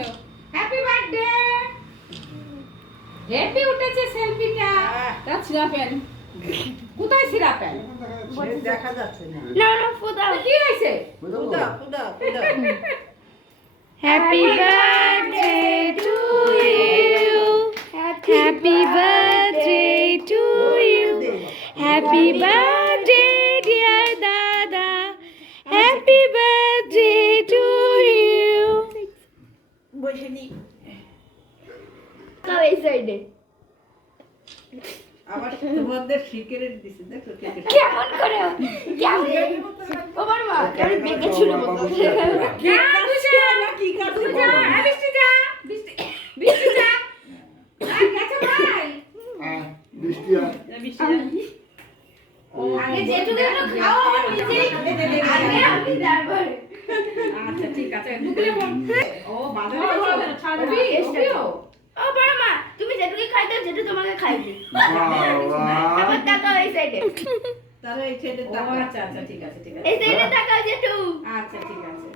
আসো happy birthday happy উঠেছে সেলফিটা তার সিরাপেন কোথায় সিরাপেন দেখা যাচ্ছে না। না না ফুদা কি হয়েছে ফুদা ফুদা ফুদা happy birthday to you happy birthday to you happy birthday dear দাদা হ্যাপি বার্থডে টু ইউ বসে নি এই সাইডে আবার তোমাদের সিগারেট দিছে দেখো কেটে কেমন করে কেমন আমার মা আমি বেঁকে ছিল কি কাটছে না কি কাটছে তুই যা বৃষ্টি যা বৃষ্টি বৃষ্টি যা আর গেছে ভাই বৃষ্টি আর আগে যেটুকু একটু খাও আমার নিজেই আগে আমি তারপরে আচ্ছা ঠিক আছে দুপুরে বল ও বাজারে ছাড় দিবি এসিও ও বড় মা তুমি যেটুকু খাইতে যেটুকু তোমাকে খাইতে বাবা আবার তাকাও এই সাইডে তাহলে এই ছেলে ও আচ্ছা আচ্ছা ঠিক আছে ঠিক আছে এই সাইডে তাকাও যেটু আচ্ছা ঠিক আছে